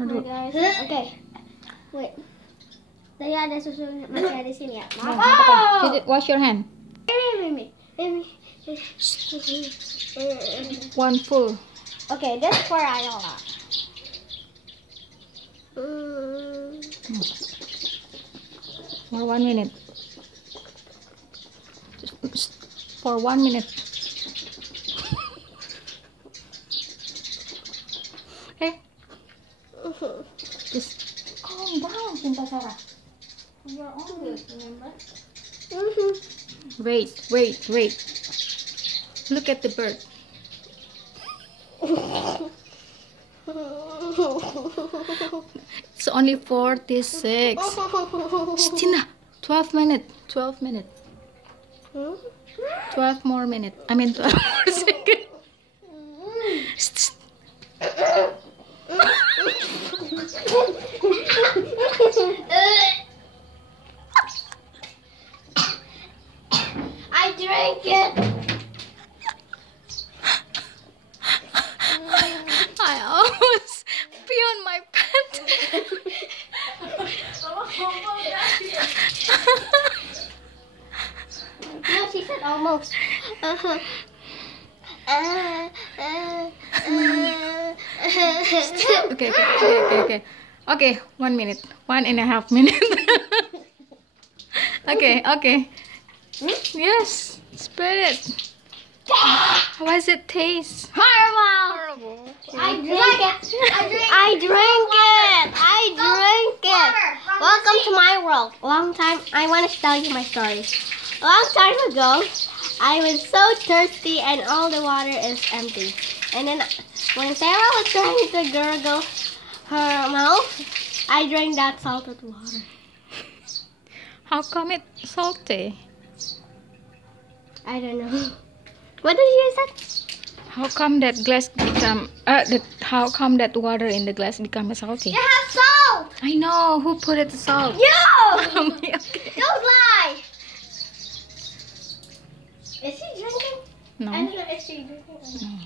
Aduh. guys. Okay. Wait. Tadi ada susu masih ada di sini ya. Nah, apa? Wash your hand. Ini. One full. Okay, this for Ayola. For 1 minute. For 1 minute. Okay. Just calm down, Cinta Sarah. You're on it, remember? Wait. Look at the bird. It's only 46. Stina, 12 minutes. 12 minutes. 12 more minutes. I mean 12 more seconds. I drank it. I almost pee on my pants. No, she said almost. Okay. 1 minute. 1.5 minutes. Okay. Yes, spread it. How does it taste? Horrible. I drank it. Welcome to my world. I want to tell you my story. A long time ago, I was so thirsty and all the water is empty. And then when Sarah was trying to gurgle her mouth, I drank that salted water. How come it's salty? I don't know. What did you say? How come that glass become how come that water in the glass become salty? You have salt. I know who put it salt. You. Okay. Don't lie. Is she drinking? No. I don't know if she drinking. No.